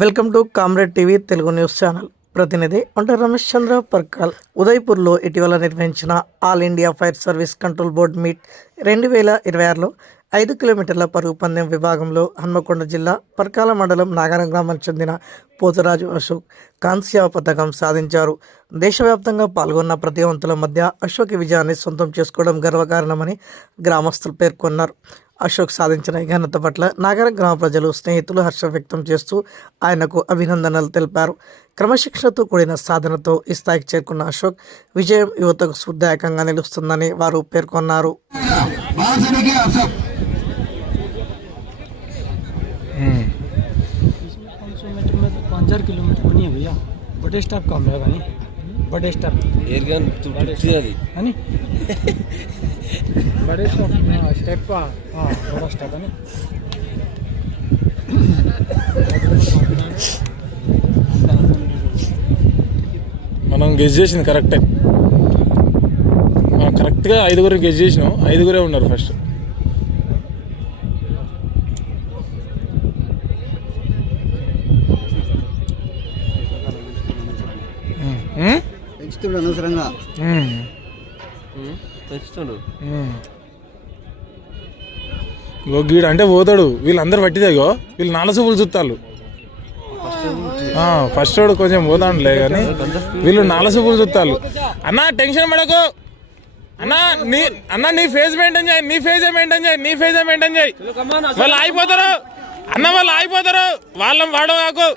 Welcome to comrade TV Telugu news channel. ప్రతినిధి అంటే రమేష్ చంద్ర పర్కాల్. ఉదయ్పూర్లో ఇటీవల నిర్వహించిన all India fire service control board meet 2026లో 5 కిలోమీటర్ల పరుగు పందెం విభాగంలో హన్మకొండ జిల్లా పర్కాల మండలం నాగారం గ్రామానికి చెందిన పోతరాజు అశోక్ కాంస్య పథకం సాధించారు. దేశవ్యాప్తంగా పాల్గొన్న ప్రతిభావంతుల మధ్య అశోక్ విజయాన్ని సొంతం చేసుకోవడం గర్వకారణమని గ్రామస్తులు పేర్కొన్నారు. అశోక్ సాధించిన ఈ ఘనత పట్ల నాగారం గ్రామ ప్రజలు, స్నేహితులు హర్షం వ్యక్తం చేస్తూ ఆయనకు అభినందనలు తెలిపారు. క్రమశిక్షణతో కూడిన సాధనతో ఈ స్థాయికి చేరుకున్న అశోక్ విజయం యువతకు స్ఫూర్తిదాయకంగా నిలుస్తుందని వారు పేర్కొన్నారు. बड़े स्टाफ कम है भाई, बड़े स्टाफ एयरगन तू टूटी है है बड़े स्टेप हां बड़ा स्टेप है మనం గెస్ చేసింది కరెక్టే. మనం కరెక్ట్గా 5 గెస్ చేసినాం. 5 ఉన్నారు ఫస్ట్. అనవసరంగా గీడు అంటే పోతాడు. వీళ్ళందరూ పట్టిదేగో, వీళ్ళు 4 చూపులు చూస్తాళ్ళు. ఫస్ట్ వాడు కొంచెం పోతాడులే కానీ వీళ్ళు 4 చూపులు చూస్తాళ్ళు. అన్నా టెన్షన్ పడకు అన్నా, నీ ఫేజ్ మెయింటైన్ చేయి, నీ ఫేజే మెయింటైన్ చేయి. వాళ్ళు ఆగిపోతారు అన్న, వాళ్ళు ఆగిపోతారు. వాళ్ళని వాడవాకు.